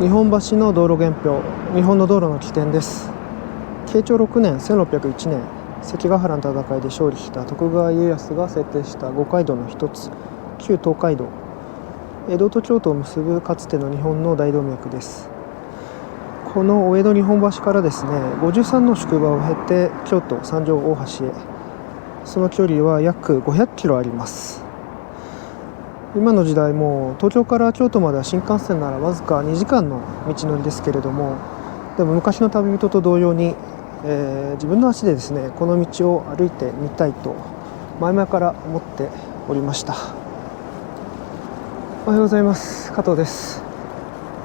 日本橋の道路原標、日本の道路の起点です。慶長6年1601年、関ヶ原の戦いで勝利した徳川家康が制定した五街道の一つ、旧東海道。江戸と京都を結ぶかつての日本の大動脈です。このお江戸日本橋からですね、53の宿場を経て京都三条大橋へ、その距離は約500キロあります。今の時代も東京から京都までは新幹線ならわずか2時間の道のりですけれども、でも昔の旅人と同様に、自分の足でですねこの道を歩いてみたいと前々から思っておりました。おはようございます。加藤です。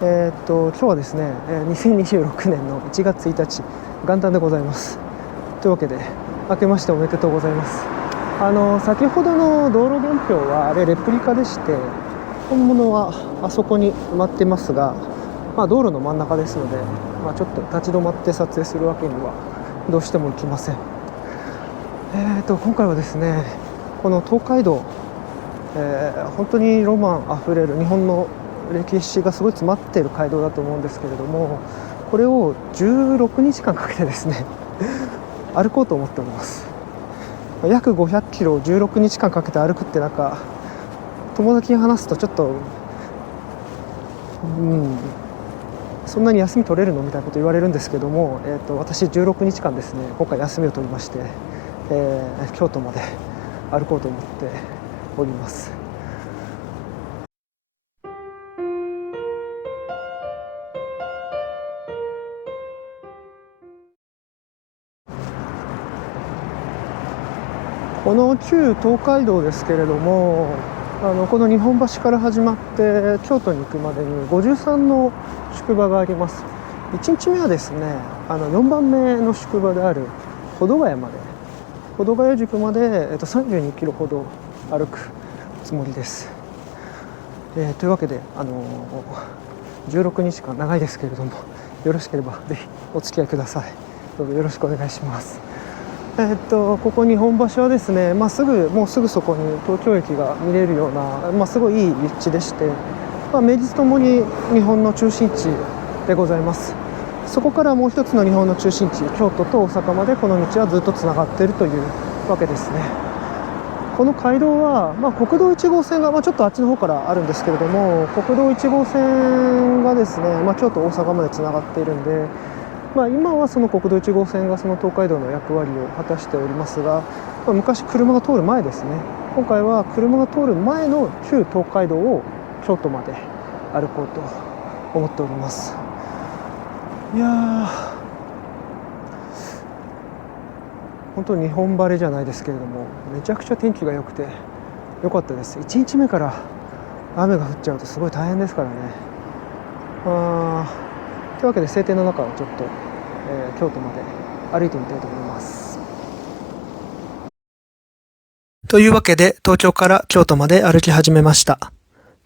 今日はですね2026年の1月1日元旦でございます。というわけで明けましておめでとうございます。先ほどの道路原標はあれレプリカでして、本物はあそこに埋まってますが、道路の真ん中ですので、ちょっと立ち止まって撮影するわけにはどうしてもいきません。今回はですねこの東海道、本当にロマンあふれる日本の歴史がすごい詰まっている街道だと思うんですけれども、これを16日間かけてですね歩こうと思っております。約500キロを16日間かけて歩くってなんか友達に話すとちょっとそんなに休み取れるのみたいなこと言われるんですけども、私16日間ですね今回休みを取りまして、京都まで歩こうと思っております。この旧東海道ですけれども、この日本橋から始まって京都に行くまでに53の宿場があります。1日目はですね4番目の宿場である保土ヶ谷宿まで、32キロほど歩くつもりです。というわけで、16日間長いですけれども、よろしければぜひお付き合いください。どうぞよろしくお願いします。ここ日本橋はですね、もうすぐそこに東京駅が見れるような、すごいいい立地でして、名実ともに日本の中心地でございます。そこからもう一つの日本の中心地京都と大阪までこの道はずっとつながっているというわけですね。この街道は、国道1号線が、ちょっとあっちの方からあるんですけれども、国道1号線がですね、京都大阪までつながっているんで、今はその国道1号線がその東海道の役割を果たしておりますが、昔車が通る前ですね。今回は車が通る前の旧東海道を京都まで歩こうと思っております。いやー、本当に日本晴れじゃないですけれども、めちゃくちゃ天気が良くて良かったです。1日目から雨が降っちゃうとすごい大変ですからね。というわけで晴天の中をちょっと、京都まで歩いてみたいと思います。というわけで東京から京都まで歩き始めました。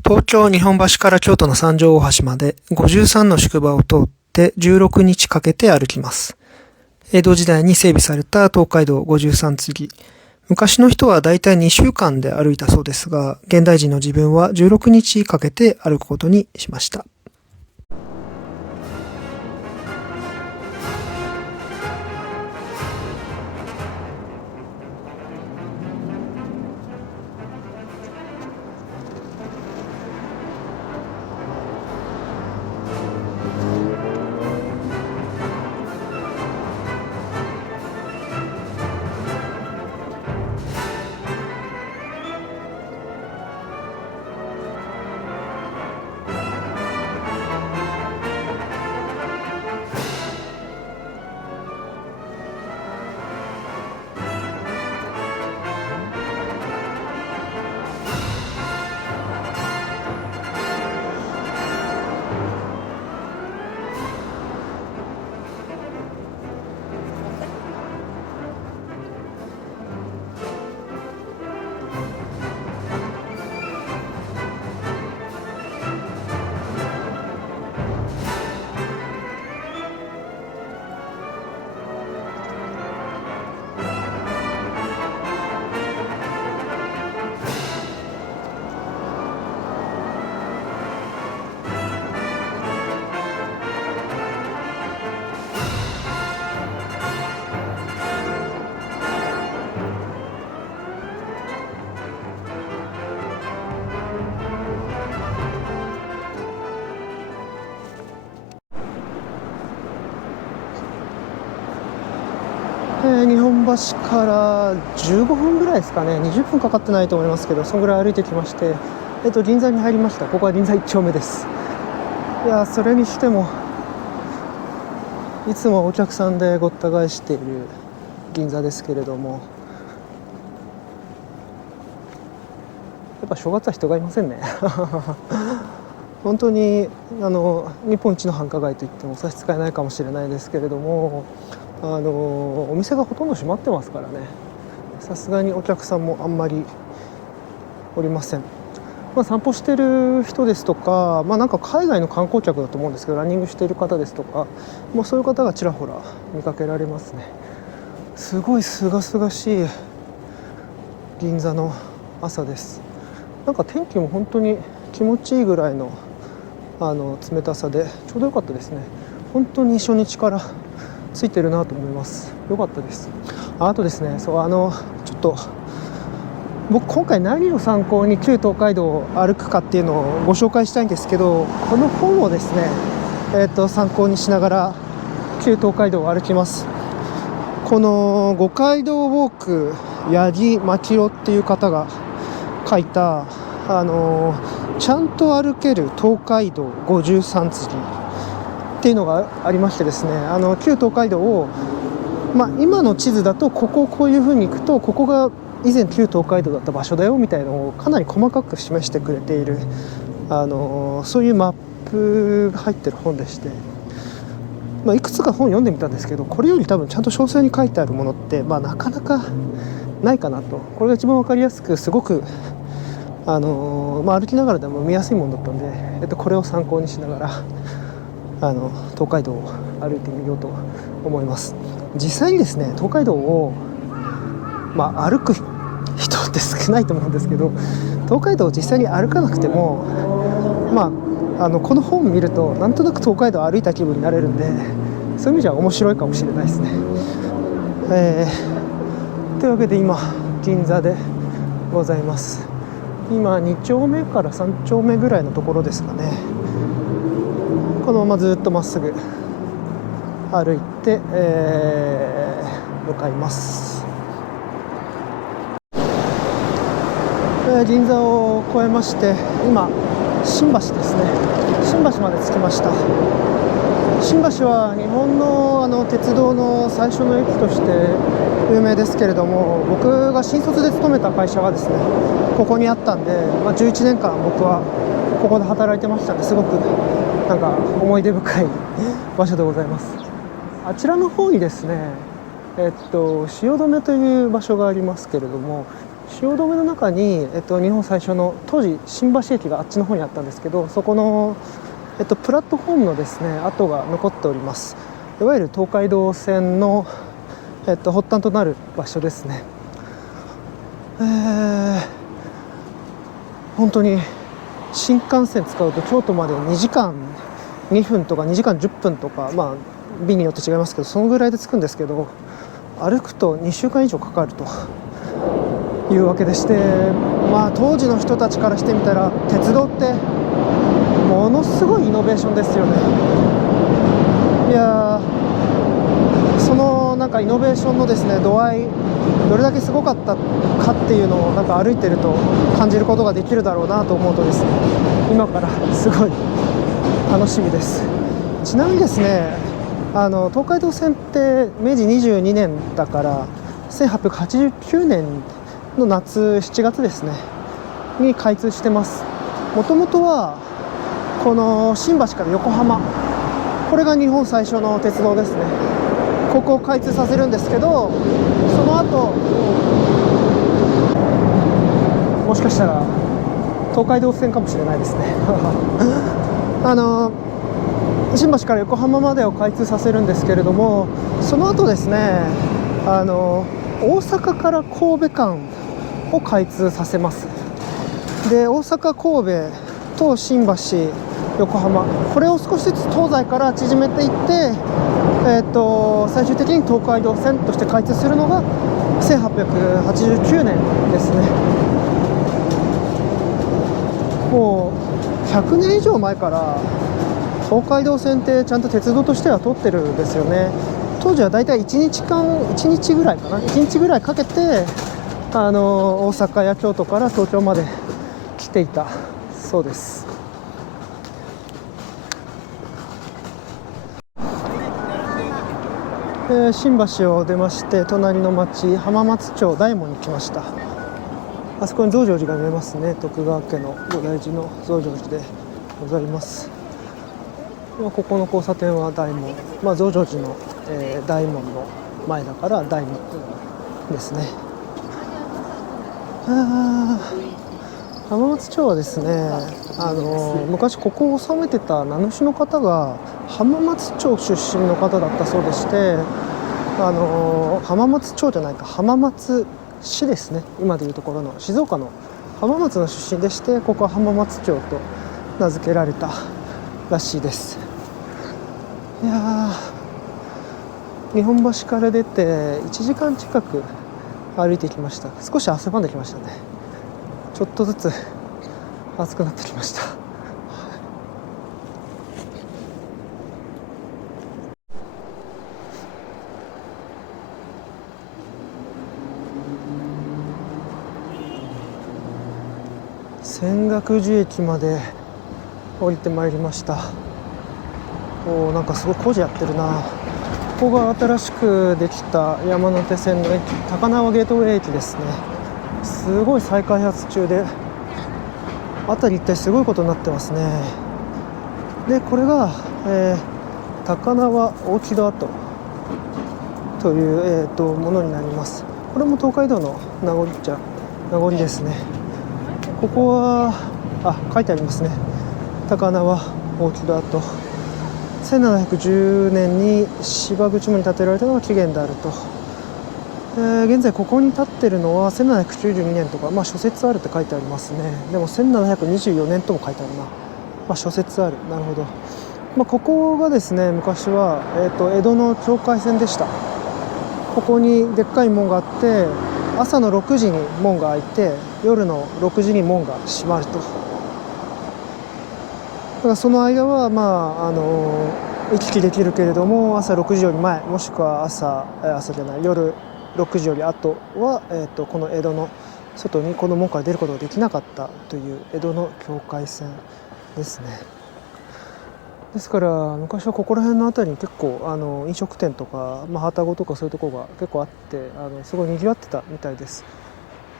東京日本橋から京都の三条大橋まで53の宿場を通って16日かけて歩きます。江戸時代に整備された東海道53次。昔の人はだいたい2週間で歩いたそうですが、現代人の自分は16日かけて歩くことにしました。日本橋から15分ぐらいですかね、20分かかってないと思いますけど、そのぐらい歩いてきまして、銀座に入りました。ここは銀座1丁目です。いや、それにしてもいつもお客さんでごった返している銀座ですけれども、やっぱ正月は人がいませんね本当に日本一の繁華街といっても差し支えないかもしれないですけれども、お店がほとんど閉まってますからね、さすがにお客さんもあんまりおりません。散歩してる人ですとか、なんか海外の観光客だと思うんですけど、ランニングしている方ですとか、そういう方がちらほら見かけられますね。すごい清々しい銀座の朝です。なんか天気も本当に気持ちいいぐらいの冷たさでちょうど良かったですね。本当に初日からついてるなと思います。良かったです。あとですね、そうちょっと僕今回何を参考に旧東海道を歩くかっていうのをご紹介したいんですけど、この本をですね、参考にしながら旧東海道を歩きます。この五街道ウォーク八木牧郎っていう方が書いたちゃんと歩ける東海道53次っていうのがありましてですね、旧東海道を、今の地図だとここをこういう風に行くとここが以前旧東海道だった場所だよみたいなのをかなり細かく示してくれているそういうマップが入ってる本でして、いくつか本読んでみたんですけど、これより多分ちゃんと詳細に書いてあるものって、なかなかないかなと。これが一番分かりやすくすごく歩きながらでも見やすいものだったんで、これを参考にしながら東海道を歩いてみようと思います。実際にですね、東海道を、歩く人って少ないと思うんですけど、東海道を実際に歩かなくても、この本を見るとなんとなく東海道を歩いた気分になれるんで、そういう意味じゃ面白いかもしれないですね。というわけで今銀座でございます。今2丁目から3丁目ぐらいのところですかね。このままずっとまっすぐ歩いて、向かいます。銀座を越えまして今新橋ですね。新橋まで着きました。新橋は日本の鉄道の最初の駅として有名ですけれども、僕が新卒で勤めた会社がですねここにあったんで、11年間僕はここで働いてましたんで、すごくなんか思い出深い場所でございます。あちらの方にですね汐留という場所がありますけれども、汐留の中に、日本最初の当時新橋駅があっちの方にあったんですけど、そこの、プラットフォームのですね跡が残っております。いわゆる東海道線の、発端となる場所ですね。本当に新幹線使うと京都まで2時間2分とか2時間10分とか、便によって違いますけどそのぐらいで着くんですけど、歩くと2週間以上かかるというわけでして、当時の人たちからしてみたら鉄道ってものすごいイノベーションですよね。いやそのなんかイノベーションのですね度合い、どれだけすごかったかっていうのをなんか歩いてると感じることができるだろうなと思うとですね、今からすごい楽しみです。ちなみにですね東海道線って明治22年だから1889年の夏7月ですねに開通してます。もともとはこの新橋から横浜、これが日本最初の鉄道ですね。ここを開通させるんですけど、その後もしかしたら東海道線かもしれないですね新橋から横浜までを開通させるんですけれども、その後ですね大阪から神戸間を開通させます。で大阪神戸と新橋横浜、これを少しずつ東西から縮めていって、最終的に東海道線として開通するのが1889年ですね。もう100年以上前から東海道線ってちゃんと鉄道としては通ってるんですよね。当時はだいたい1日ぐらいかな、1日ぐらいかけて大阪や京都から東京まで来ていたそうです。新橋を出まして、隣の町浜松町大門に来ました。あそこに増上寺が見えますね。徳川家の菩提寺の増上寺でございます。ここの交差点は大門、増上寺の、大門の前だから大門ですね。浜松町はですね、昔ここを治めてた名主の方が浜松町出身の方だったそうでして、浜松町じゃないか、浜松市ですね、今でいうところの静岡の浜松の出身でして、ここは浜松町と名付けられたらしいです。いやー、日本橋から出て1時間近く歩いてきました。少し汗ばんできましたね。ちょっとずつ暑くなってきました。泉岳寺駅まで降りてまいりました。なんかすごい工事やってるな。ここが新しくできた山手線の駅、高輪ゲートウェイ駅ですね。すごい再開発中で、辺り一帯すごいことになってますね。でこれが、高輪大木戸跡という、ものになります。これも東海道の名残っちゃ名残ですね。ここは書いてありますね。高輪大木戸跡、1710年に芝口村に建てられたのが起源であると。現在ここに建っているのは1792年とか、諸説あるって書いてありますね。でも1724年とも書いてあるな。諸説ある。なるほど。ここがですね、昔は、江戸の境界線でした。ここにでっかい門があって、朝の6時に門が開いて、夜の6時に門が閉まると。だからその間は行き来できるけれども、朝6時より前、もしくは夜6時より後は、この江戸の外にこの門から出ることができなかったという江戸の境界線ですね。ですから昔はここら辺の辺りに結構飲食店とか、旅籠とかそういうところが結構あって、すごい賑わってたみたいです。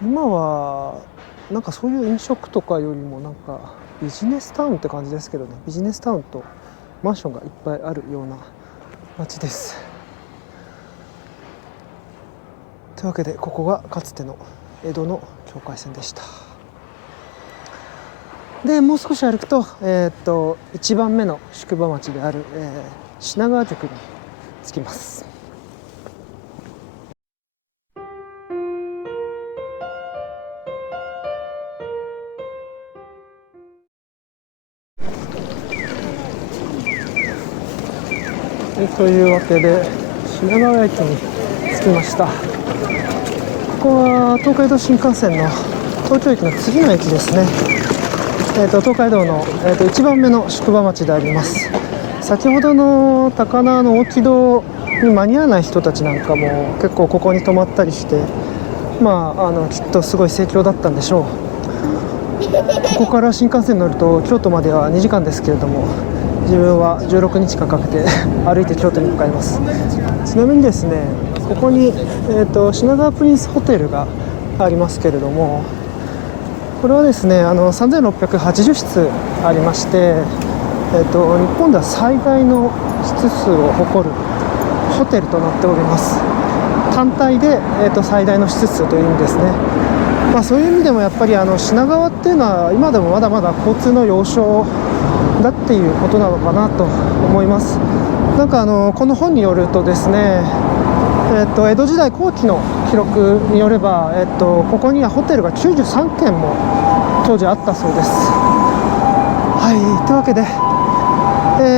今はなんかそういう飲食とかよりもなんかビジネスタウンって感じですけどね。ビジネスタウンとマンションがいっぱいあるような街です。というわけで、ここがかつての江戸の境界線でした。でもう少し歩くと、1番目の宿場町である、品川宿に着きます。というわけで品川駅に着きました。ここは東海道新幹線の東京駅の次の駅ですね。東海道の、1番目の宿場町であります。先ほどの高輪の大木戸に間に合わない人たちなんかも結構ここに泊まったりして、きっとすごい盛況だったんでしょう。ここから新幹線に乗ると京都までは2時間ですけれども、自分は16日間かけて歩いて京都に向かいます。ちなみにですね、ここに、品川プリンスホテルがありますけれども、これはですね3680室ありまして、日本では最大の室数を誇るホテルとなっております。単体で、最大の室数という意味ですね。そういう意味でもやっぱり品川っていうのは今でもまだまだ交通の要衝だっていうことなのかなと思います。なんかこの本によるとですね、江戸時代後期の記録によれば、ここにはホテルが93軒も当時あったそうです。はい、というわけで、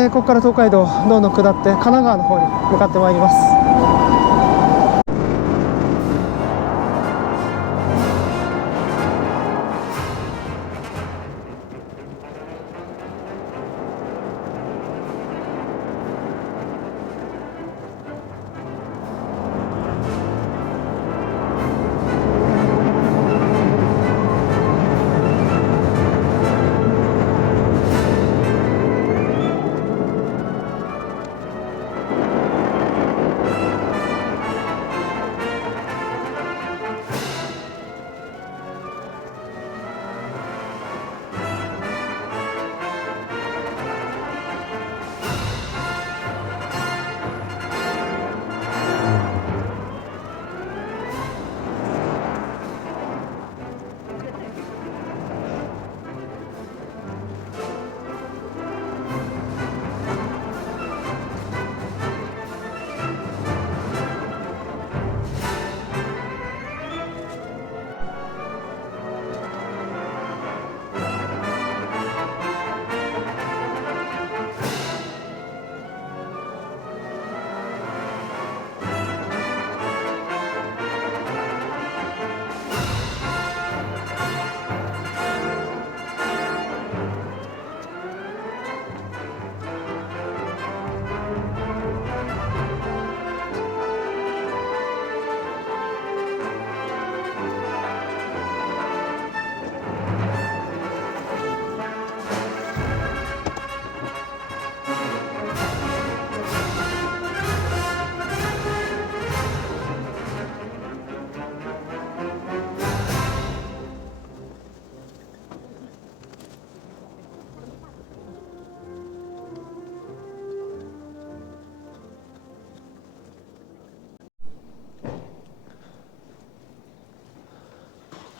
ここから東海道どんどん下って神奈川の方に向かってまいります。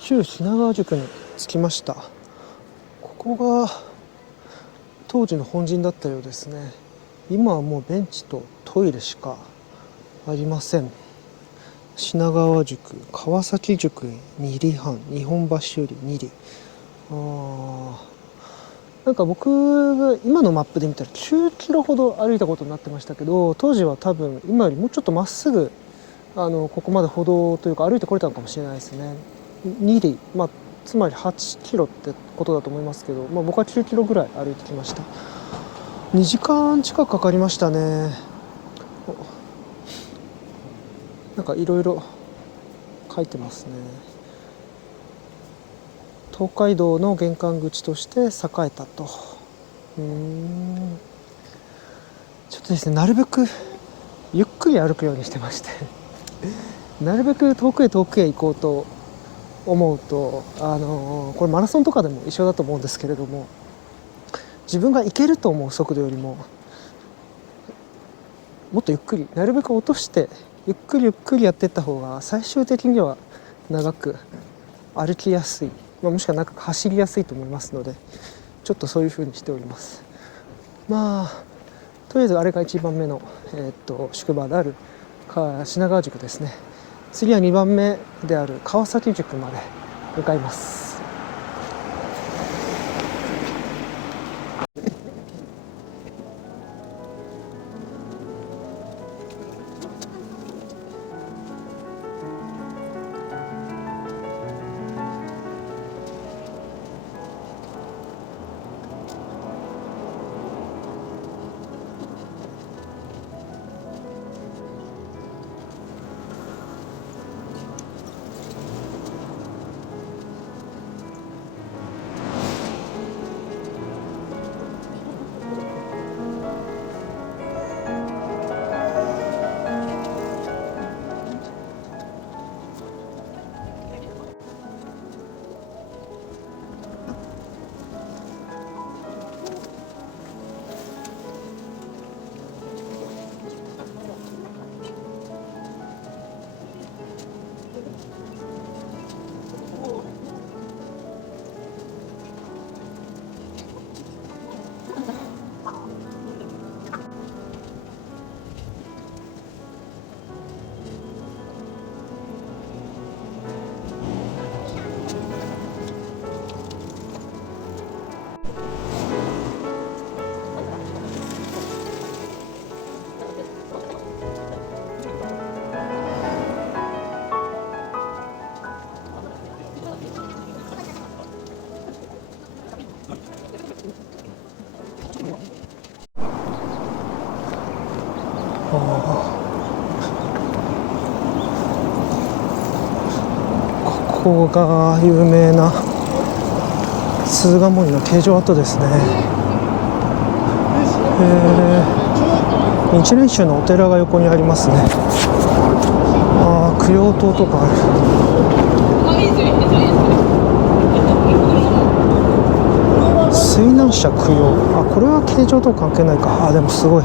旧品川宿に着きました。ここが当時の本陣だったようですね。今はもうベンチとトイレしかありません。品川宿、川崎宿へ2里半、日本橋より2里。なんか僕が今のマップで見たら9キロほど歩いたことになってましたけど、当時は多分今よりもうちょっとまっすぐここまで歩道というか歩いてこれたのかもしれないですね。2里、つまり8キロってことだと思いますけど、僕は9キロぐらい歩いてきました。2時間近くかかりましたね。なんかいろいろ書いてますね。東海道の玄関口として栄えたと。ちょっとですね、なるべくゆっくり歩くようにしてましてなるべく遠くへ行こうと思うと、これマラソンとかでも一緒だと思うんですけれども、自分が行けると思う速度よりももっとゆっくり、なるべく落としてゆっくりやっていった方が最終的には長く歩きやすい、もしくは長く走りやすいと思いますので、ちょっとそういう風にしております。とりあえずあれが1番目の、宿場である品川宿ですね。次は2番目である川崎宿まで向かいます。ここが有名な鈴ヶ森の形状跡ですね。日蓮宗のお寺が横にありますね。供養塔とかある。水難者供養、これは形状と関係ないか。でもすごい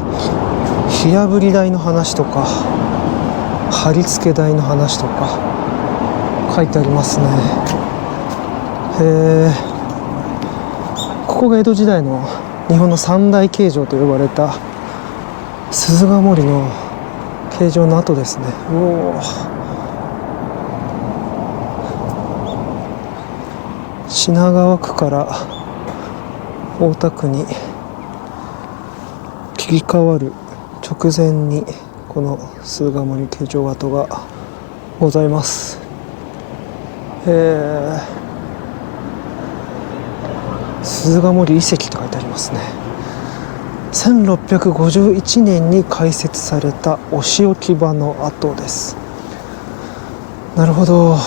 火あぶり台の話とか貼り付け台の話とか書いてありますね。ここが江戸時代の日本の三大形状と呼ばれた鈴ヶ森の形状の跡ですね。品川区から大田区に切り替わる直前にこの鈴ヶ森形状跡がございます。鈴ヶ森遺跡と書いてありますね。1651年に開設されたお仕置き場の跡です。なるほど。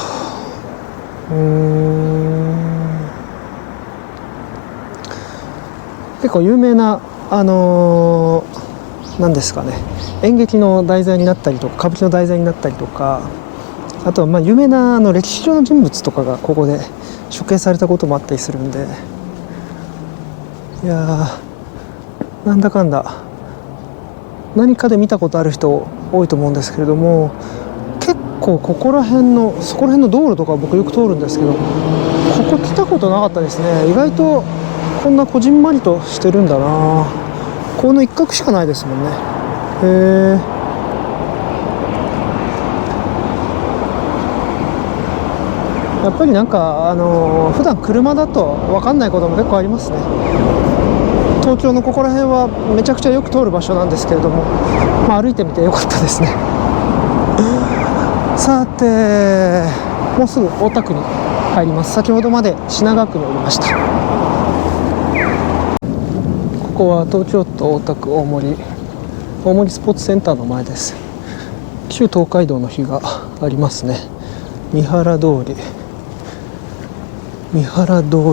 結構有名な何ですかね、演劇の題材になったりとか歌舞伎の題材になったりとか、あとは有名な歴史上の人物とかがここで処刑されたこともあったりするんで、いやー、なんだかんだ何かで見たことある人多いと思うんですけれども、結構ここら辺のそこら辺の道路とか僕よく通るんですけど、ここ来たことなかったですね。意外とこんなこじんまりとしてるんだな。この一角しかないですもんね。へえ。やっぱりなんか普段車だと分かんないことも結構ありますね。東京のここら辺はめちゃくちゃよく通る場所なんですけれども、歩いてみてよかったですね。さて、もうすぐ大田区に入ります。先ほどまで品川区におりました。ここは東京都大田区大森スポーツセンターの前です。旧東海道の碑がありますね。三原通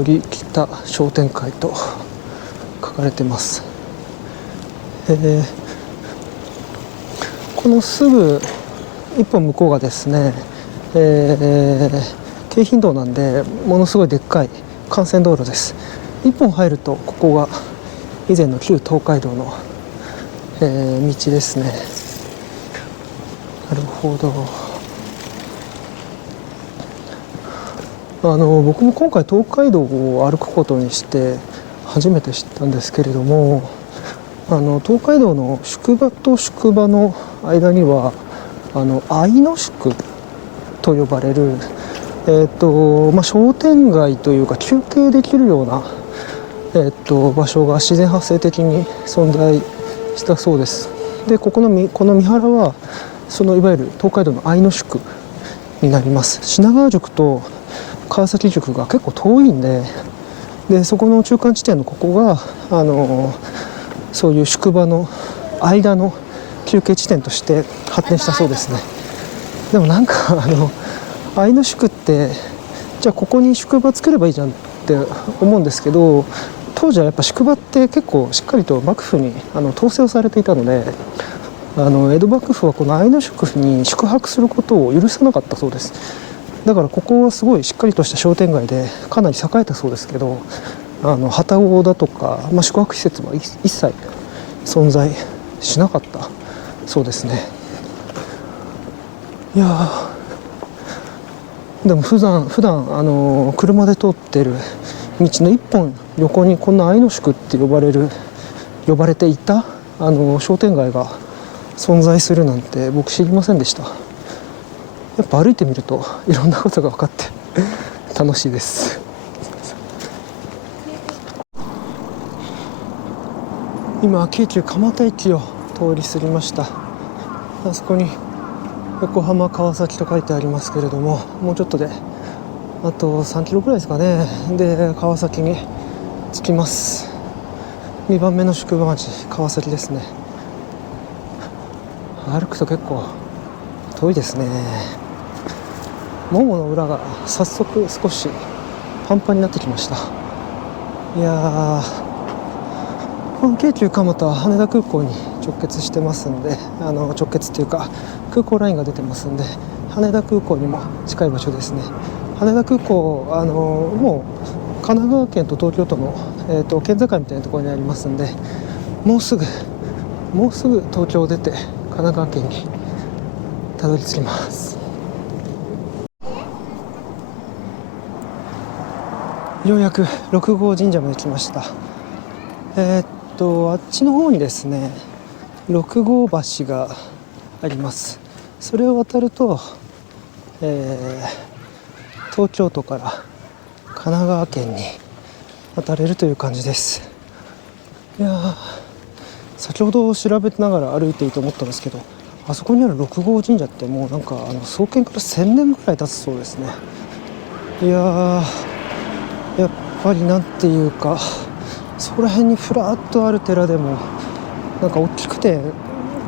り北商店会と書かれてます。このすぐ一本向こうがですね、京浜道なんでものすごいでっかい幹線道路です。一本入るとここが以前の旧東海道の、道ですね。なるほど。僕も今回東海道を歩くことにして初めて知ったんですけれども、東海道の宿場と宿場の間には愛の宿と呼ばれる、商店街というか休憩できるような、場所が自然発生的に存在したそうです。でこの三原はそのいわゆる東海道の愛の宿になります。品川宿と川崎宿が結構遠いんで、そこの中間地点のここがそういう宿場の間の休憩地点として発展したそうですね。でもなんか愛の宿ってじゃあここに宿場作ればいいじゃんって思うんですけど、当時はやっぱ宿場って結構しっかりと幕府に統制をされていたので、江戸幕府はこの愛の宿に宿泊することを許さなかったそうです。だからここはすごいしっかりとした商店街でかなり栄えたそうですけど、旅籠だとか、宿泊施設は一切存在しなかったそうですね。いやでも普段車で通ってる道の一本横にこんな愛の宿って呼ばれていた商店街が存在するなんて僕知りませんでした。やっぱ歩いてみるといろんなことが分かって楽しいです。今京急蒲田駅を通り過ぎました。あそこに横浜川崎と書いてありますけれども、もうちょっとであと3キロくらいですかね。で川崎に着きます。2番目の宿場町川崎ですね。歩くと結構遠いですね。ももの裏が早速少しパンパンになってきました。いや京急蒲田は羽田空港に直結してますんで、直結っていうか空港ラインが出てますんで、羽田空港にも近い場所ですね。羽田空港もう神奈川県と東京都の、県境みたいなところにありますんで、もうすぐ東京を出て神奈川県にたどり着きます。ようやく六郷神社まで来ました。あっちの方にですね六郷橋があります。それを渡ると、東京都から神奈川県に渡れるという感じです。いや先ほど調べながら歩いていて思ったんですけど、あそこにある六郷神社ってもうなんか創建から1000年ぐらい経つそうですね。いややっぱりなんていうか、そこら辺にふらっとある寺でもなんか大きくて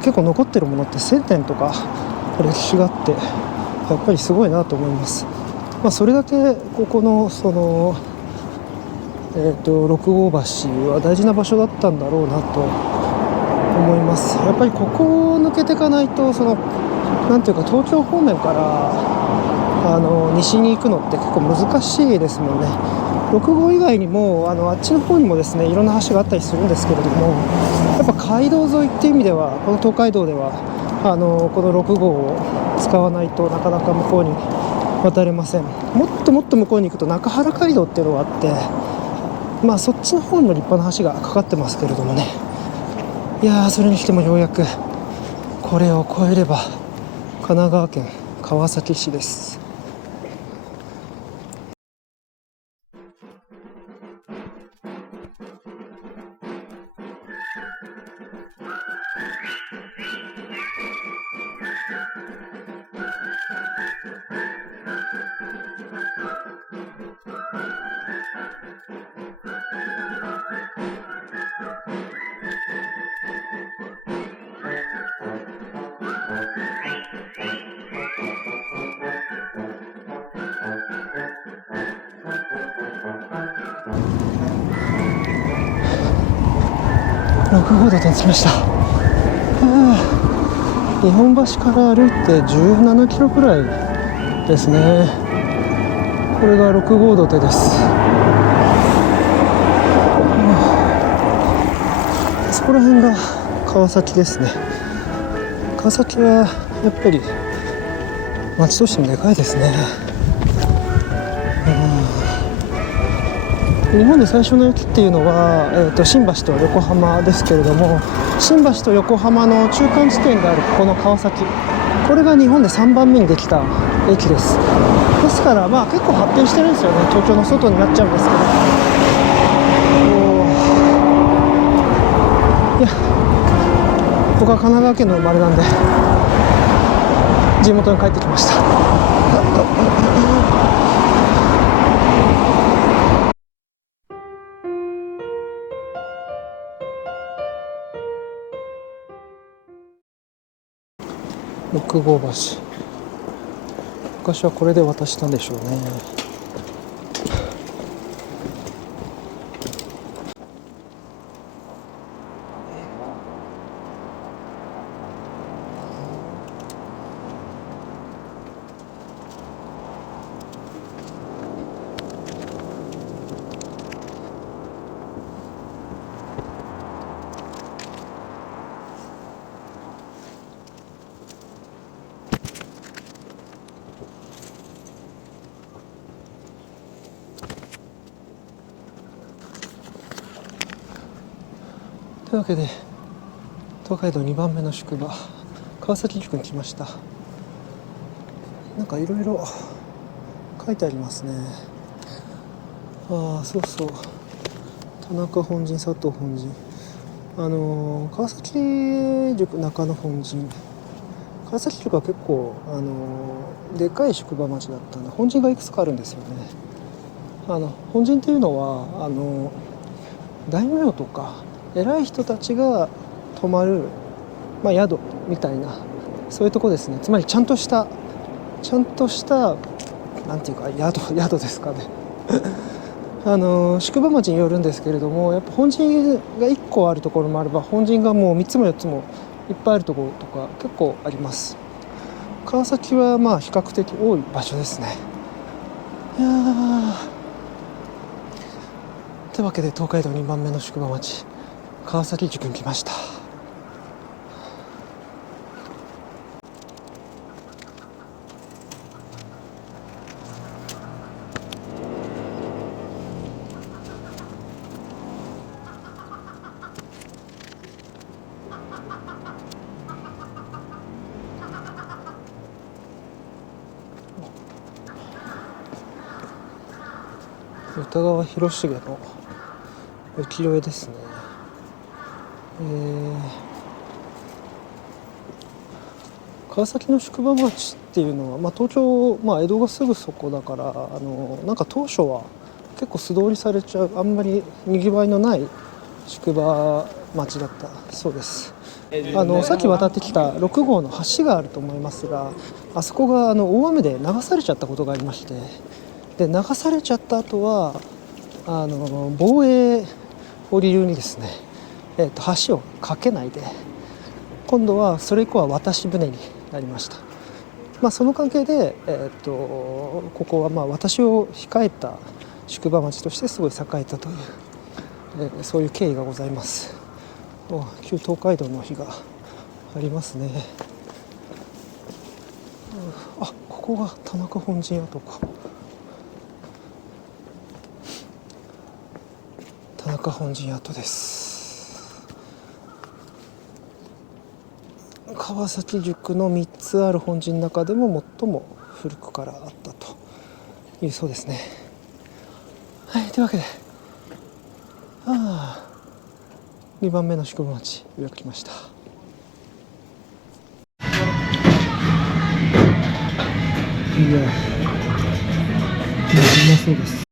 結構残ってるものって1000年とか歴史があって、やっぱりすごいなと思います。それだけここの六郷橋は大事な場所だったんだろうなと思います。やっぱりここを抜けていかないとなんていうか東京方面から西に行くのって結構難しいですもんね。六郷以外にもあっちの方にもですねいろんな橋があったりするんですけれども、やっぱ街道沿いっていう意味ではこの東海道ではこの6号を使わないとなかなか向こうに渡れません。もっともっと向こうに行くと中原街道っていうのがあって、そっちの方にも立派な橋がかかってますけれどもね、いやー、それにしてもようやくこれを越えれば神奈川県川崎市です。6号道に着きました。日本橋から歩いて17キロくらいですね。これが6号土手です。そこら辺が川崎ですね。川崎はやっぱり街としてもでかいですね。日本で最初の駅っていうのは、新橋と横浜ですけれども、新橋と横浜の中間地点であるこの川崎、これが日本で3番目にできた駅です。ですから結構発展してるんですよね。東京の外になっちゃうんですけど、いや、僕は神奈川県の生まれなんで地元に帰ってきました。6号橋、昔はこれで渡したんでしょうね。というわけで東海道2番目の宿場川崎宿に来ました。なんかいろいろ書いてありますね。そうそう、田中本陣、佐藤本陣、川崎宿中野本陣、川崎宿は結構でかい宿場町だったんで本陣がいくつかあるんですよね。本陣っていうのは大名とか偉い人たちが泊まる、宿みたいな、そういうとこですね。つまりちゃんとしたなんていうか宿ですかね。宿場町によるんですけれども、やっぱ本陣が1個あるところもあれば、本陣がもう3つも4つもいっぱいあるところとか結構あります。川崎は比較的多い場所ですね。いやというわけで東海道2番目の宿場町川崎宿に来ました。歌川広重の浮世絵ですね。川崎の宿場町っていうのは、東京、江戸がすぐそこだから、なんか当初は結構素通りされちゃう、あんまりにぎわいのない宿場町だったそうです。さっき渡ってきた6号の橋があると思いますが、あそこが大雨で流されちゃったことがありまして、で流されちゃった後は防衛を理由にですね、橋を架けないで、今度はそれ以降は渡し船になりました。その関係で、ここは私を控えた宿場町としてすごい栄えたという、そういう経緯がございます。旧東海道の碑がありますね。あ、ここが田中本陣跡か。田中本陣跡です。川崎塾の3つある本陣の中でも最も古くからあったというそうですね。はい、というわけで2番目の宿場町予約来ました。いや、うまそうです。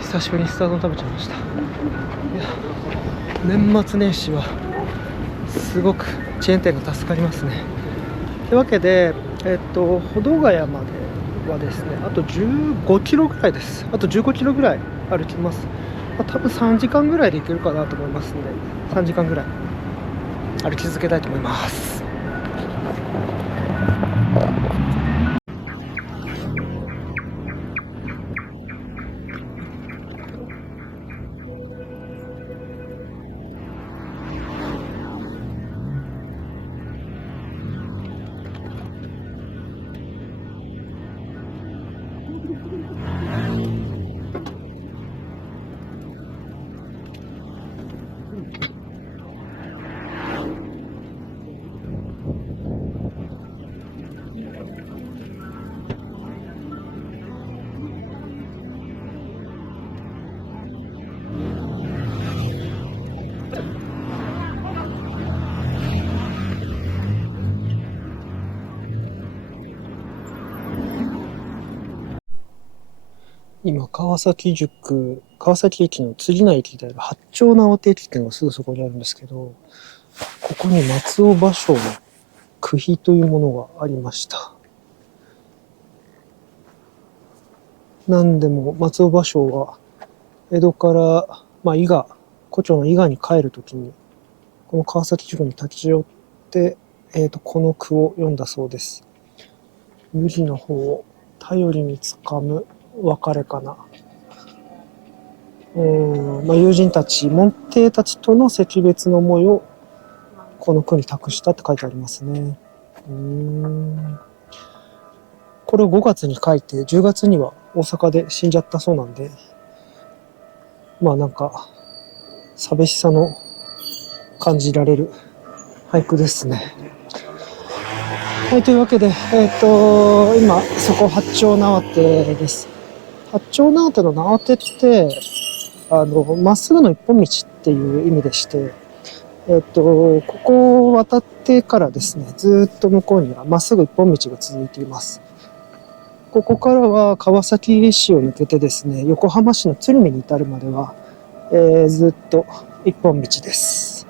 久しぶりにスター丼食べちゃいました。いや、年末年始はすごくチェーン店が助かりますね。というわけで、保土ヶ谷まではですね、あと15キロぐらいです。あと15キロぐらい歩きます。多分3時間ぐらいで行けるかなと思いますので、3時間ぐらい歩き続けたいと思います。今、川崎駅の次の駅である八丁直手駅っていうのがすぐそこにあるんですけど、ここに松尾芭蕉の句碑というものがありました。なんでも松尾芭蕉は江戸から、胡蝶の伊賀に帰るときに、この川崎塾に立ち寄って、この句を読んだそうです。無理の方を頼りにつかむ別れかな。友人たち、門弟たちとの惜別の思いをこの句に託したって書いてありますね。これを5月に書いて、10月には大阪で死んじゃったそうなんで、寂しさの感じられる俳句ですね。はい、というわけで、今、そこ八丁縄手です。八丁縄手の縄手って、まっすぐの一本道っていう意味でして、ここを渡ってからですね、ずっと向こうにはまっすぐ一本道が続いています。ここからは川崎市を抜けてですね、横浜市の鶴見に至るまでは、ずっと一本道です。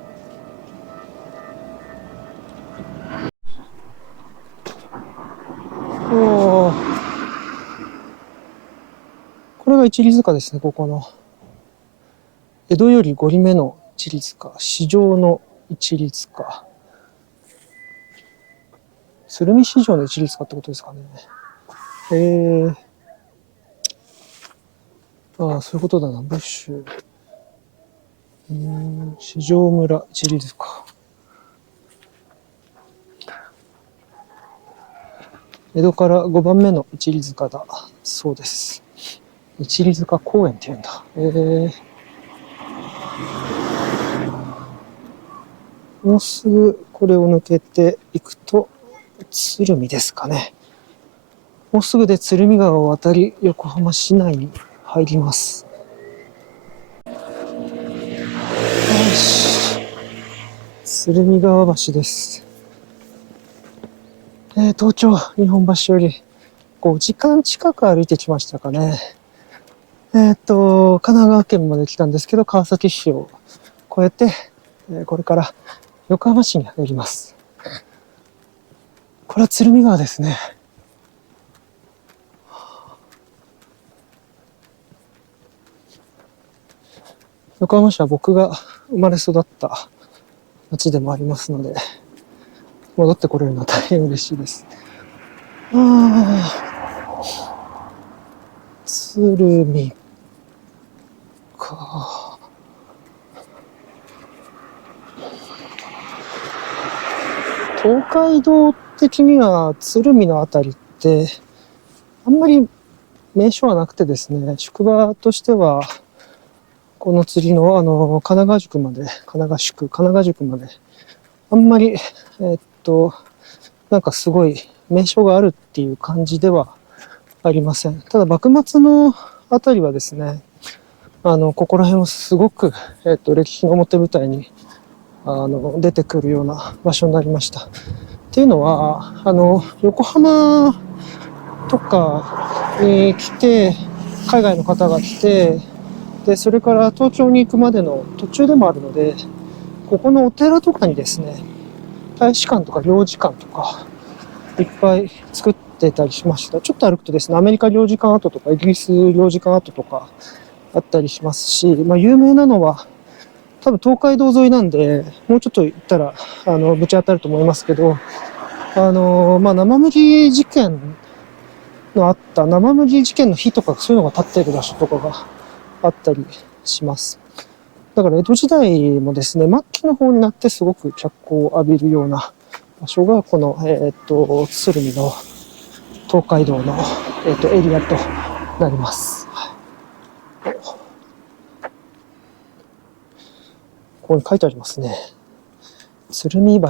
これが一里塚ですね、ここの。江戸より5里目の一里塚、市場の一里塚。鶴見市場の一里塚ってことですかね。そういうことだな、ブッシュ。市場村一里塚。江戸から5番目の一里塚だそうです。一里塚公園って言うんだ。もうすぐこれを抜けていくと鶴見ですかね。もうすぐで鶴見川を渡り横浜市内に入ります。よし、鶴見川橋です。東京日本橋より5時間近く歩いてきましたかね。神奈川県まで来たんですけど、川崎市を越えて、これから横浜市に入ります。これは鶴見川ですね。横浜市は僕が生まれ育った町でもありますので、戻ってこれるのは大変嬉しいです。鶴見か。東海道的には鶴見のあたりってあんまり名所はなくてですね、宿場としてはこの釣りの神奈川宿まで、神奈川宿まであんまりなんかすごい名所があるっていう感じではありません。ただ幕末のあたりはですね、ここら辺はすごく、歴史の表舞台に出てくるような場所になりました。っていうのは横浜とかに来て、海外の方が来て、でそれから東京に行くまでの途中でもあるので、ここのお寺とかにですね、大使館とか領事館とかいっぱい作ってたりしました。ちょっと歩くとですね、アメリカ領事館跡とかイギリス領事館跡とかあったりしますし、有名なのは多分東海道沿いなんで、もうちょっと行ったらぶち当たると思いますけど、生麦事件のあった生麦事件の日とか、そういうのが立っている場所とかがあったりします。だから江戸時代もですね、末期の方になってすごく脚光を浴びるような場所がこの鶴見の東海道のエリアとなります。ここに書いてありますね。鶴見橋、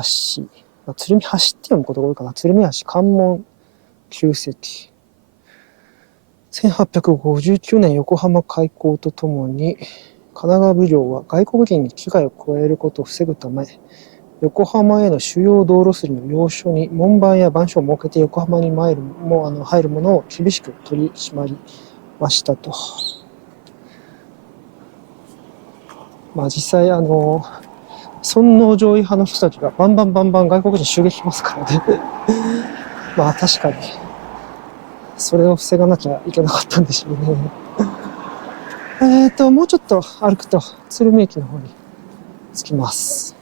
鶴見橋って読むことが多いかな。鶴見橋関門旧跡。1859年横浜開港とともに、神奈川奉行は外国人に危害を加えることを防ぐため、横浜への主要道路筋の要所に門番や番所を設けて横浜に入るものを厳しく取り締まりましたと。実際尊王攘夷派の人たちがバンバン外国人襲撃しますからね確かにそれを防がなきゃいけなかったんでしょうね。もうちょっと歩くと鶴見駅の方に着きます。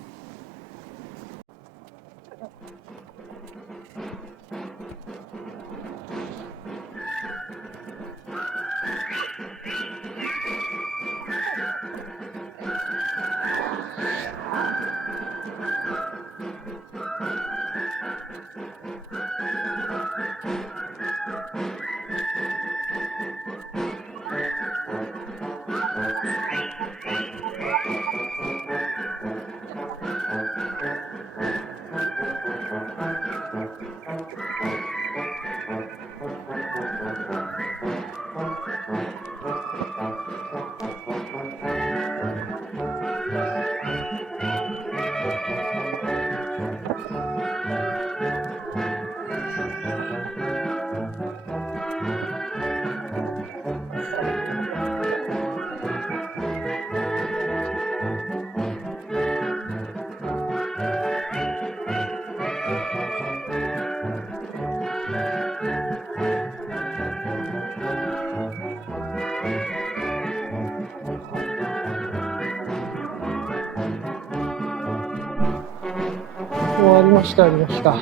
ありました。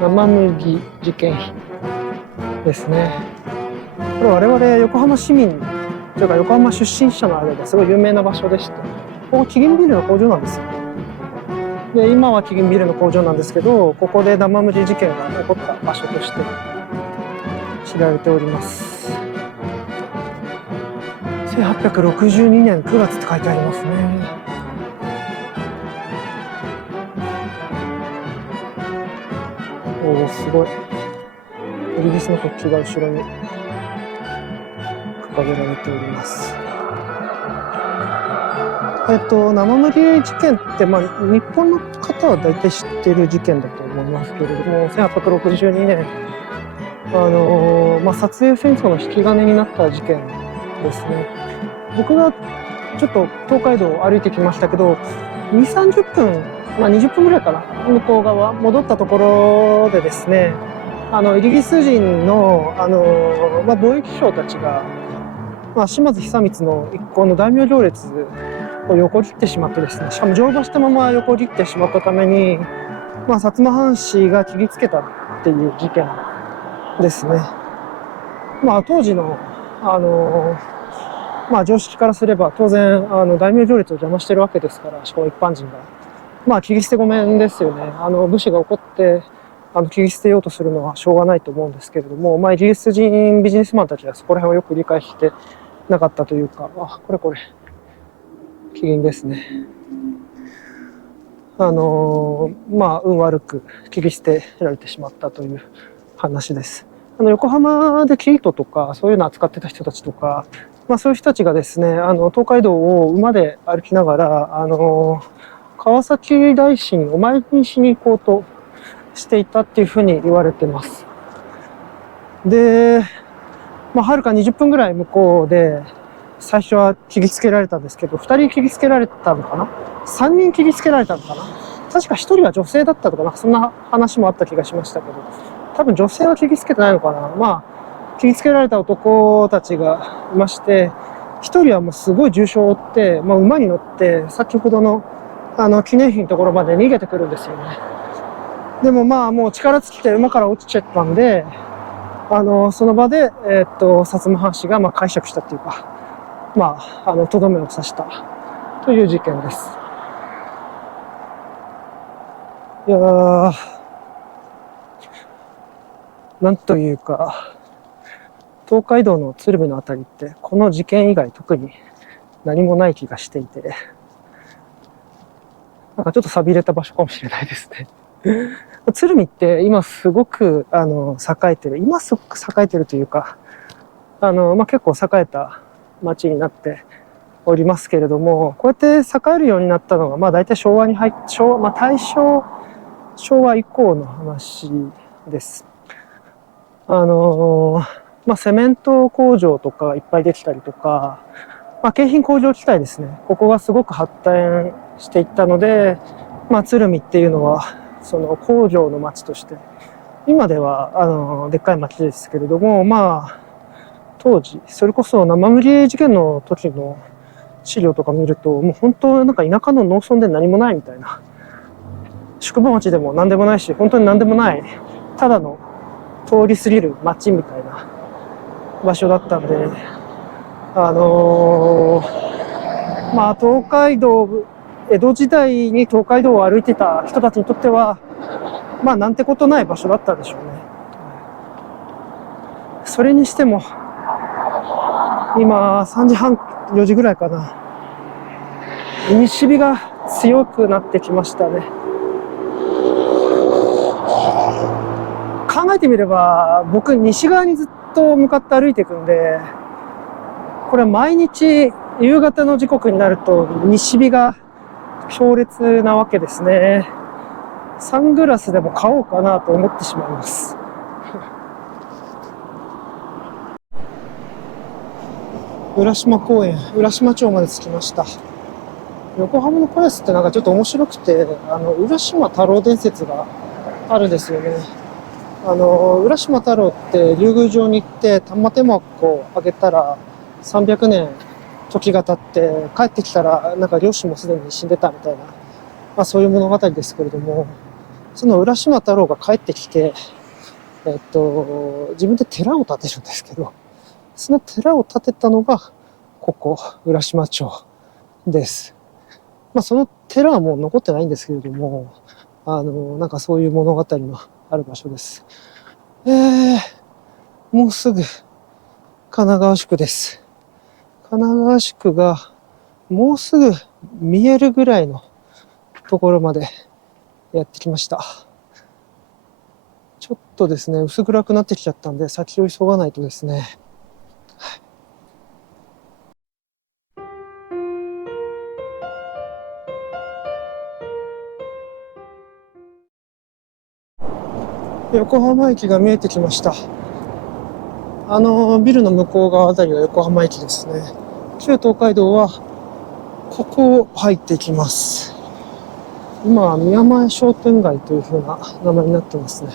生麦事件ですね。これ我々横浜市民というか横浜出身者の間ですごい有名な場所でして、ここキリンビールの工場なんですよ。で今はキリンビールの工場なんですけど、ここで生麦事件が起こった場所として知られております。1862年9月って書いてありますね。おお、すごい。イギリスの国旗が後ろに掲げられております。生麦事件って、日本の方は大体知っている事件だと思いますけれども、1862年、撮影戦争の引き金になった事件ですね。僕がちょっと東海道を歩いてきましたけど、2、30分、20分ぐらいかな、向こう側戻ったところでですね、イギリス人の、貿易商たちが、島津久光の一行の大名行列を横切ってしまってですね、しかも乗馬したまま横切ってしまったために、薩摩藩士が切りつけたっていう事件ですね。当時の常識からすれば当然大名行列を邪魔してるわけですから、しかも一般人がまあ切り捨てごめんですよね。武士が怒って切り捨てようとするのはしょうがないと思うんですけれども、まあイギリス人ビジネスマンたちはそこら辺をよく理解してなかったというか、これキリンですね。まあ運悪く切り捨てられてしまったという話です。横浜でキリトとかそういうのを扱ってた人たちとか、まあそういう人たちがですね、東海道を馬で歩きながら、川崎大師にお参りしに行こうとしていたっていうふうに言われてます。で、まあ、はるか20分ぐらい向こうで、最初は切りつけられたんですけど、2人切りつけられたのかな ?3 人切りつけられたのかな。確か1人は女性だったとか、なんかそんな話もあった気がしましたけど、多分女性は切りつけてないのかな。まあ、切りつけられた男たちがいまして、1人はもうすごい重傷を負って、まあ、馬に乗って、先ほどの記念碑のところまで逃げてくるんですよね。でもまあもう力尽きて馬から落ちちゃったんで、その場で、薩摩藩士がまあ解釈したっていうか、まあ、とどめを刺したという事件です。いやー、なんというか、東海道の鶴見のあたりって、この事件以外特に何もない気がしていて、なんかちょっと寂れた場所かもしれないですね。鶴見って今すごく栄えてる、今すごく栄えてるというか、まあ、結構栄えた町になっておりますけれども、こうやって栄えるようになったのが、まあ大体昭和に入って、まあ大正、昭和以降の話です。まあセメント工場とかがいっぱいできたりとか、まあ京浜工場地帯ですね。ここがすごく発展していったので、まあ鶴見っていうのは、その工場の町として、今では、でっかい町ですけれども、まあ、当時、それこそ生麦事件の時の資料とか見ると、もう本当なんか田舎の農村で何もないみたいな。宿場町でも何でもないし、本当に何でもない、ただの通り過ぎる町みたいな場所だったんで、まあ東海道、江戸時代に東海道を歩いてた人たちにとっては、まあなんてことない場所だったでしょうね。それにしても、今3時半、4時ぐらいかな。西日が強くなってきましたね。考えてみれば、僕西側にずっと向かって歩いていくんで、これ毎日夕方の時刻になると西日が強烈なわけですね。サングラスでも買おうかなと思ってしまいます。浦島公園、浦島町まで着きました。横浜のパレスってなんかちょっと面白くて、浦島太郎伝説があるんですよね。浦島太郎って竜宮城に行って玉手箱をあげたら300年時が経って帰ってきたらなんか両親もすでに死んでたみたいな、まあそういう物語ですけれども、その浦島太郎が帰ってきて、自分で寺を建てるんですけど、その寺を建てたのがここ浦島町です。まあその寺はもう残ってないんですけれども、なんかそういう物語のある場所です。もうすぐ神奈川宿です。神奈川宿がもうすぐ見えるぐらいのところまでやってきました。ちょっとですね、薄暗くなってきちゃったんで、先を急がないとですね。横浜駅が見えてきました。ビルの向こう側あたりが横浜駅ですね。旧東海道はここを入っていきます。今は宮前商店街という風な名前になってますね。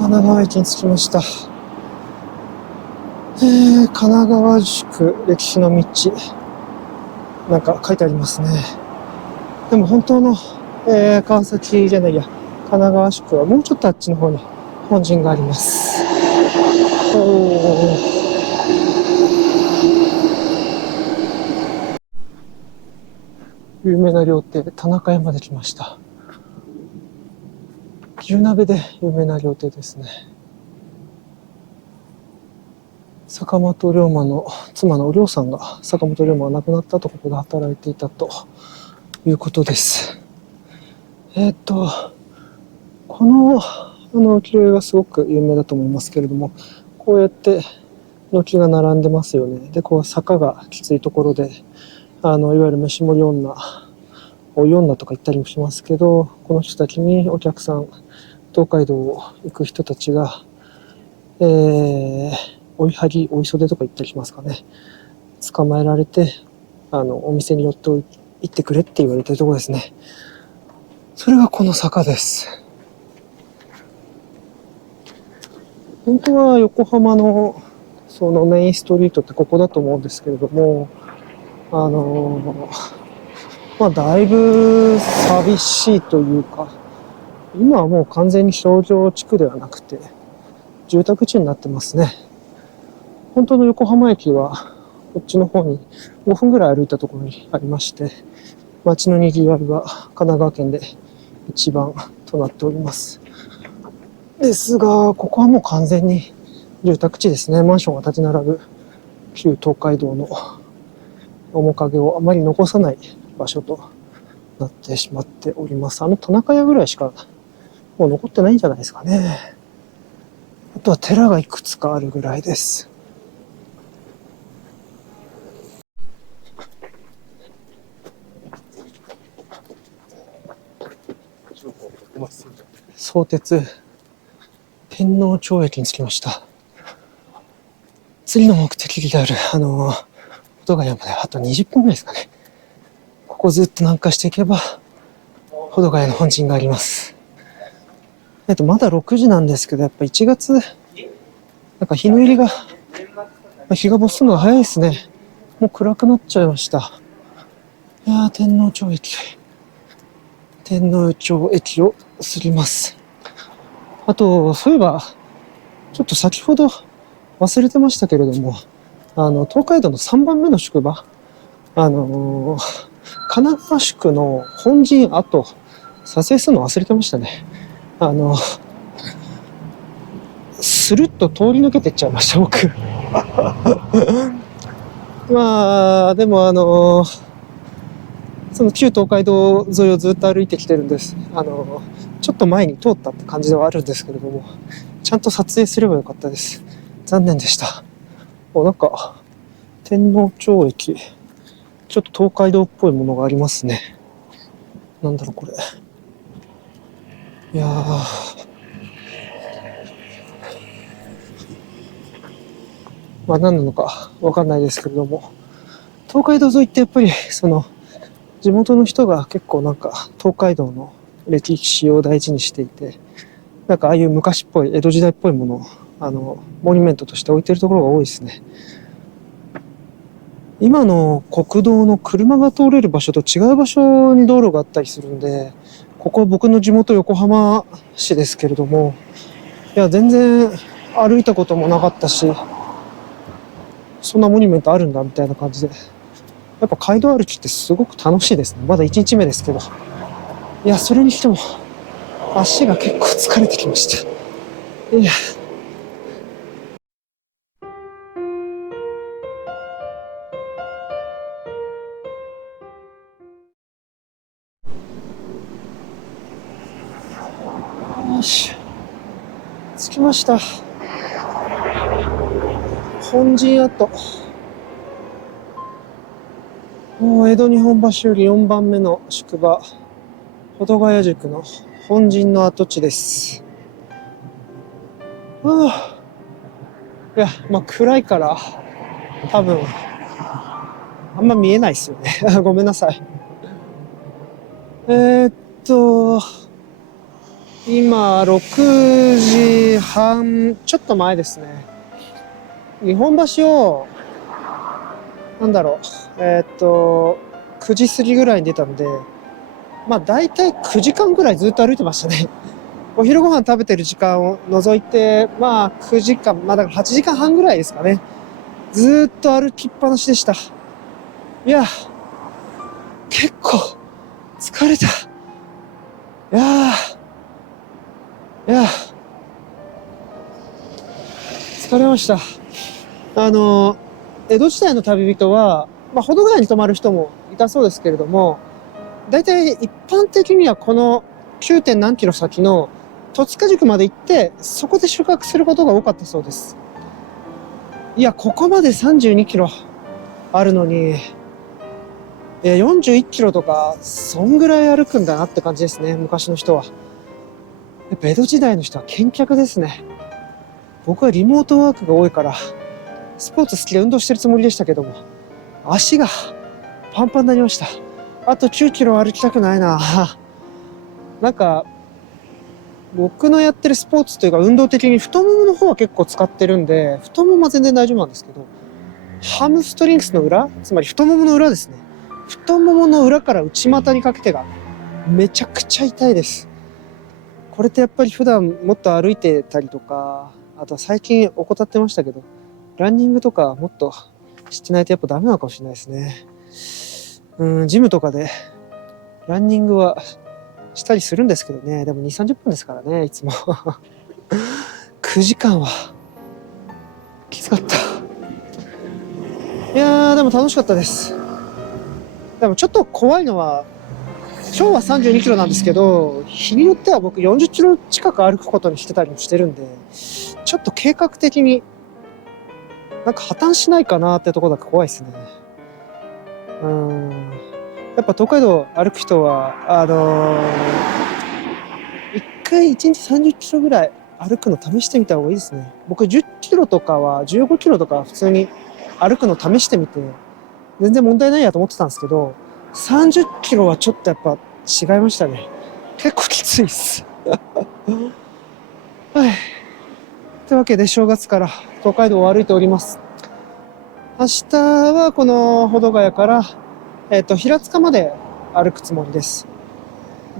神奈川駅に着きました。神奈川宿歴史の道。なんか書いてありますね。でも本当の、川崎じゃないや、神奈川宿はもうちょっとあっちの方に本陣があります。有名な料亭、田中屋まで来ました。牛鍋で有名な料亭ですね。坂本龍馬の妻のお龍さんが、坂本龍馬が亡くなった後ここで働いていたということです。この浮世絵がすごく有名だと思いますけれども、こうやって軒が並んでますよね。で、こう坂がきついところで、いわゆる飯盛り女、追い女とか言ったりもしますけど、この人たちにお客さん、東海道を行く人たちが、追いはぎ、追い袖とか言ったりしますかね。捕まえられて、お店に寄って行ってくれって言われてるところですね。それがこの坂です。本当は横浜のそのメインストリートってここだと思うんですけれども、だいぶ寂しいというか、今はもう完全に商業地区ではなくて、住宅地になってますね。本当の横浜駅は、こっちの方に5分ぐらい歩いたところにありまして、街の賑わいは神奈川県で一番となっております。ですが、ここはもう完全に住宅地ですね。マンションが立ち並ぶ旧東海道の面影をあまり残さない場所となってしまっております。田中屋ぐらいしかもう残ってないんじゃないですかね。あとは寺がいくつかあるぐらいです。相鉄天王町駅に着きました。次の目的地である保土ヶ谷まであと20分ぐらいですかね。ここずっと南下していけば保土ヶ谷の本陣があります。まだ6時なんですけど、やっぱ1月なんか日の入りが日が没するのが早いですね。もう暗くなっちゃいました。いやー、天王町駅を過ぎます。あと、そういえば、ちょっと先ほど忘れてましたけれども、東海道の3番目の宿場、神奈川宿の本陣跡、撮影するの忘れてましたね。スルッと通り抜けてっちゃいました、僕。でもその旧東海道沿いをずっと歩いてきてるんです。ちょっと前に通ったって感じではあるんですけれども、ちゃんと撮影すればよかったです。残念でした。なんか、天王町駅、ちょっと東海道っぽいものがありますね。なんだろう、これ。いやー。何なのかわかんないですけれども、東海道沿いってやっぱり、地元の人が結構なんか、東海道の歴史を大事にしていて、なんかああいう昔っぽい、江戸時代っぽいものを、モニュメントとして置いてるところが多いですね。今の国道の車が通れる場所と違う場所に道路があったりするんで、ここは僕の地元横浜市ですけれども、いや、全然歩いたこともなかったし、そんなモニュメントあるんだみたいな感じで、やっぱ街道歩きってすごく楽しいですね。まだ1日目ですけど。いや、それにしても、足が結構疲れてきました。いや。よし。着きました。本陣跡。もう江戸日本橋より4番目の宿場、保土ヶ谷宿の本陣の跡地です。いや、暗いから、多分、あんま見えないですよね。ごめんなさい。今、6時半、ちょっと前ですね。日本橋を、なんだろう、9時過ぎぐらいに出たんで、まあ大体9時間ぐらいずっと歩いてましたね。お昼ご飯食べてる時間を除いて、まあ9時間、まあだから8時間半ぐらいですかね。ずーっと歩きっぱなしでした。いや、結構疲れた。いやー、いやー、疲れました。江戸時代の旅人は、まあ、保土ヶ谷に泊まる人もいたそうですけれども、大体一般的にはこの 9. 点何キロ先の戸塚宿まで行って、そこで宿泊することが多かったそうです。いや、ここまで32キロあるのに、41キロとか、そんぐらい歩くんだなって感じですね、昔の人は。やっぱ江戸時代の人は健脚ですね。僕はリモートワークが多いから、スポーツ好きで運動してるつもりでしたけども、足がパンパンになりました。あと9キロ歩きたくないな。なんか、僕のやってるスポーツというか運動的に太ももの方は結構使ってるんで、太ももは全然大丈夫なんですけど、ハムストリングスの裏、つまり太ももの裏ですね。太ももの裏から内股にかけてがめちゃくちゃ痛いです。これってやっぱり普段もっと歩いてたりとか、あとは最近怠ってましたけど、ランニングとかもっとしてないとやっぱダメなのかもしれないですね。ジムとかでランニングはしたりするんですけどね。でも2、30分ですからね、いつも。9時間はきつかった。いやー、でも楽しかったです。でもちょっと怖いのは、今日は32キロなんですけど、日によっては僕40キロ近く歩くことにしてたりもしてるんで、ちょっと計画的になんか破綻しないかなってところが怖いですね。やっぱ東海道歩く人は、一回1日30キロぐらい歩くの試してみた方がいいですね。僕10キロとかは、15キロとか普通に歩くの試してみて、全然問題ないやと思ってたんですけど、30キロはちょっとやっぱ違いましたね。結構きついっす。はい。というわけで正月から東海道を歩いております。明日はこの保土ヶ谷から、平塚まで歩くつもりです。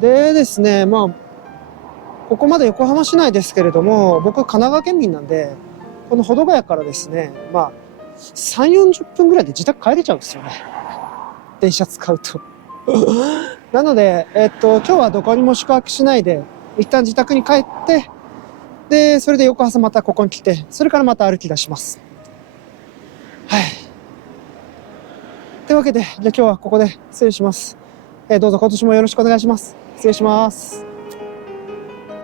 でですね、まあ、ここまで横浜市内ですけれども、僕は神奈川県民なんで、この保土ヶ谷からですね、まあ、3、40分ぐらいで自宅帰れちゃうんですよね。電車使うと。なので、今日はどこにも宿泊しないで、一旦自宅に帰って、で、それで翌朝またここに来て、それからまた歩き出します。はい。というわけで、じゃあ今日はここで失礼します。どうぞ今年もよろしくお願いします。失礼します。